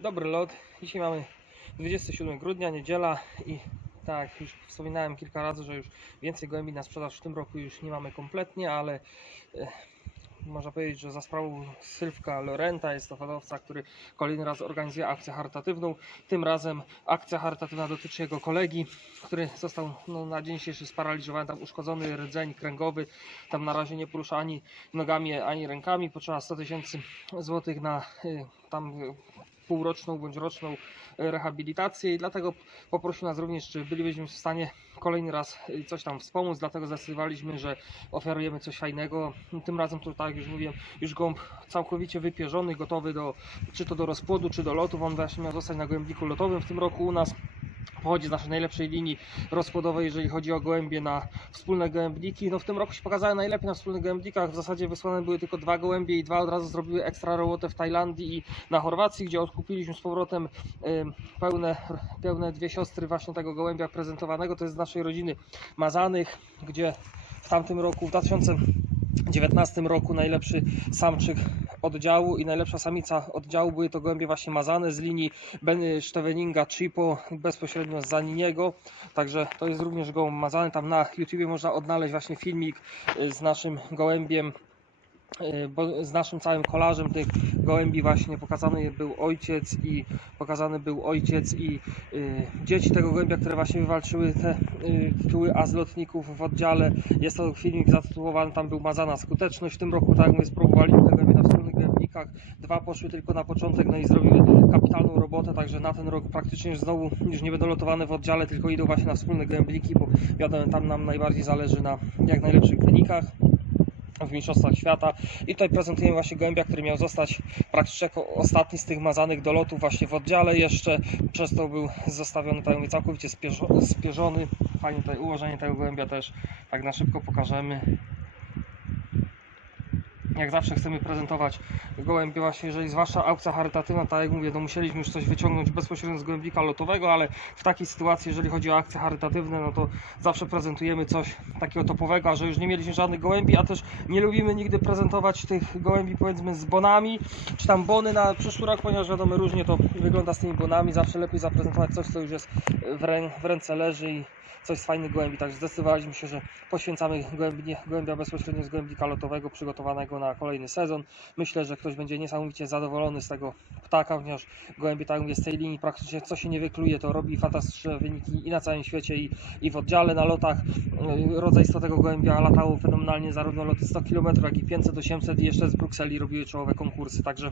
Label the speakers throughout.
Speaker 1: Dobry lot. Dzisiaj mamy 27 grudnia, niedziela i tak, już wspominałem kilka razy, że już więcej gołębi na sprzedaż w tym roku już nie mamy kompletnie, ale e, można powiedzieć, że za sprawą Sylwka Lorenta jest to hodowca, który kolejny raz organizuje akcję charytatywną. Tym razem akcja charytatywna dotyczy jego kolegi, który został no, na dzień dzisiejszy sparaliżowany, tam uszkodzony rdzeń kręgowy, tam na razie nie porusza ani nogami, ani rękami, potrzeba 100 tysięcy złotych na y, tam półroczną bądź roczną y, rehabilitację i dlatego poprosił nas również, czy bylibyśmy w stanie kolejny raz y, coś tam wspomóc, dlatego zdecydowaliśmy, że oferujemy coś fajnego. Tym razem to tak jak już mówiłem, już gołąb całkowicie wypierzony, gotowy do, czy to do rozpłodu, czy do lotów. On właśnie miał zostać na gołębniku lotowym w tym roku u nas. Pochodzi z naszej najlepszej linii rozpłodowej, jeżeli chodzi o gołębie na wspólne gołębniki. No w tym roku się pokazały najlepiej na wspólnych gołębnikach. W zasadzie wysłane były tylko dwa gołębie i dwa od razu zrobiły ekstra robotę w Tajlandii i na Chorwacji, gdzie odkupiliśmy z powrotem pełne, pełne dwie siostry właśnie tego gołębia prezentowanego. To jest z naszej rodziny Mazanych, gdzie w tamtym roku, w 2019 roku najlepszy samczyk oddziału i najlepsza samica oddziału były to gołębie właśnie mazane z linii Benny Steveninga Chipo bezpośrednio z Zaniniego. Także to jest również gołąb mazany. Tam na YouTubie można odnaleźć właśnie filmik y, z naszym gołębiem z naszym całym kolażem tych gołębi właśnie pokazany był ojciec i pokazany był ojciec i y, dzieci tego gołębia, które właśnie wywalczyły te y, tytuły A z w oddziale. Jest to filmik zatytułowany, tam był mazana skuteczność. W tym roku, tak mówię, spróbowaliśmy te gołębie na wspólnych gołębnikach. Dwa poszły tylko na początek, no i zrobiły kapitalną robotę, także na ten rok praktycznie znowu już nie będą lotowane w oddziale, tylko idą właśnie na wspólne gołębniki, bo wiadomo, tam nam najbardziej zależy na jak najlepszych wynikach w Mistrzostwach Świata. I tutaj prezentujemy właśnie gołębia, który miał zostać praktycznie jako ostatni z tych mazanych lotu właśnie w oddziale jeszcze. Przez to był zostawiony, tak mówię, całkowicie spierzo- spierzony. Fajnie tutaj ułożenie tego gołębia też tak na szybko pokażemy. Jak zawsze chcemy prezentować gołębie właśnie, jeżeli zwłaszcza aukcja charytatywna, tak jak mówię, no musieliśmy już coś wyciągnąć bezpośrednio z gołębnika lotowego, ale w takiej sytuacji, jeżeli chodzi o akcje charytatywne, no to zawsze prezentujemy coś takiego topowego, a że już nie mieliśmy żadnych gołębi, a też nie lubimy nigdy prezentować tych gołębi powiedzmy z bonami, czy tam bony na przyszły rok, ponieważ wiadomo różnie to wygląda z tymi bonami, zawsze lepiej zaprezentować coś, co już jest w, rę, w ręce leży i coś z fajnych gołębi, także zdecydowaliśmy się, że poświęcamy gołębie, gołębia bezpośrednio z gołębnika lotowego przygotowanego na kolejny sezon. Myślę, że ktoś będzie niesamowicie zadowolony z tego ptaka, ponieważ gołębie, mówię, z tej linii praktycznie co się nie wykluje, to robi fantastyczne wyniki i na całym świecie, i, i w oddziale, na lotach. Yy, Rodzeństwo tego gołębia latało fenomenalnie, zarówno loty 100 km, jak i 500, 800 i jeszcze z Brukseli robiły czołowe konkursy, także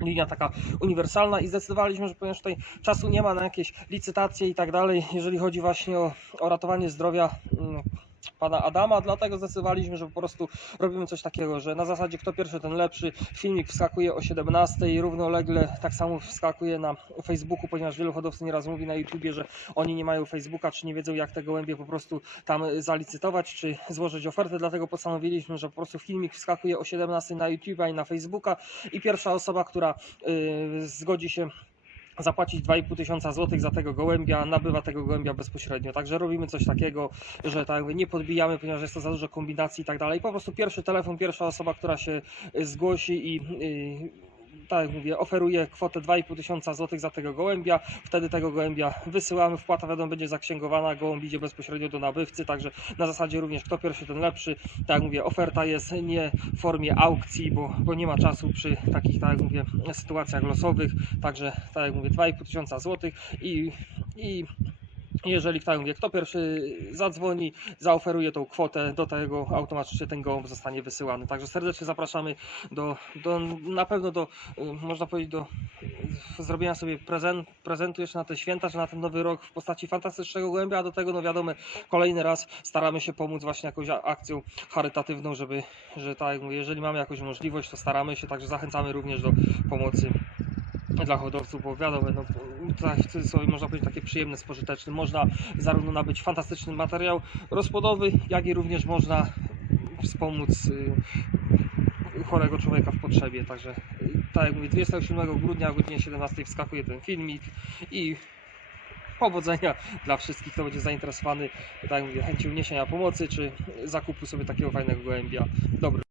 Speaker 1: linia taka uniwersalna i zdecydowaliśmy, że ponieważ tutaj czasu nie ma na jakieś licytacje i tak dalej, jeżeli chodzi właśnie o, o ratowanie zdrowia mm, pana Adama, dlatego zdecydowaliśmy, że po prostu robimy coś takiego, że na zasadzie kto pierwszy, ten lepszy. Filmik wskakuje o 17 i równolegle tak samo wskakuje na Facebooku, ponieważ wielu hodowców nieraz mówi na YouTubie, że oni nie mają Facebooka, czy nie wiedzą jak te gołębie po prostu tam zalicytować, czy złożyć ofertę, dlatego postanowiliśmy, że po prostu filmik wskakuje o 17 na YouTube'a i na Facebooka i pierwsza osoba, która yy, zgodzi się zapłacić 2,5 tysiąca złotych za tego gołębia, nabywa tego gołębia bezpośrednio. Także robimy coś takiego, że tak nie podbijamy, ponieważ jest to za dużo kombinacji i tak dalej. Po prostu pierwszy telefon, pierwsza osoba, która się zgłosi i tak jak mówię, oferuje kwotę 2,5 tysiąca złotych za tego gołębia. Wtedy tego gołębia wysyłamy. Wpłata wiadomo będzie zaksięgowana, gołąb idzie bezpośrednio do nabywcy, także na zasadzie również kto pierwszy, ten lepszy. Tak jak mówię, oferta jest nie w formie aukcji, bo, bo nie ma czasu przy takich, tak jak mówię, sytuacjach losowych. Także tak jak mówię, 2,5 tysiąca złotych i, i jeżeli jak mówię, kto pierwszy zadzwoni, zaoferuje tą kwotę, do tego automatycznie ten gołąb zostanie wysyłany. Także serdecznie zapraszamy do, do na pewno do, y, można powiedzieć, do y, zrobienia sobie prezent, prezentu jeszcze na te święta, czy na ten nowy rok w postaci fantastycznego gołębia, a do tego no wiadomo, kolejny raz staramy się pomóc właśnie jakąś akcją charytatywną, żeby, że tak jak mówię, jeżeli mamy jakąś możliwość, to staramy się, także zachęcamy również do pomocy dla hodowców, bo wiadomo, no, tak w cudzysłowie można powiedzieć takie przyjemne, spożyteczne. Można zarówno nabyć fantastyczny materiał rozpłodowy, jak i również można wspomóc y, chorego człowieka w potrzebie. Także y, tak jak mówię, 27 grudnia o godzinie 17 wskakuje ten filmik i powodzenia dla wszystkich, kto będzie zainteresowany, tak jak mówię, chęcią niesienia pomocy, czy zakupu sobie takiego fajnego gołębia. Dobry.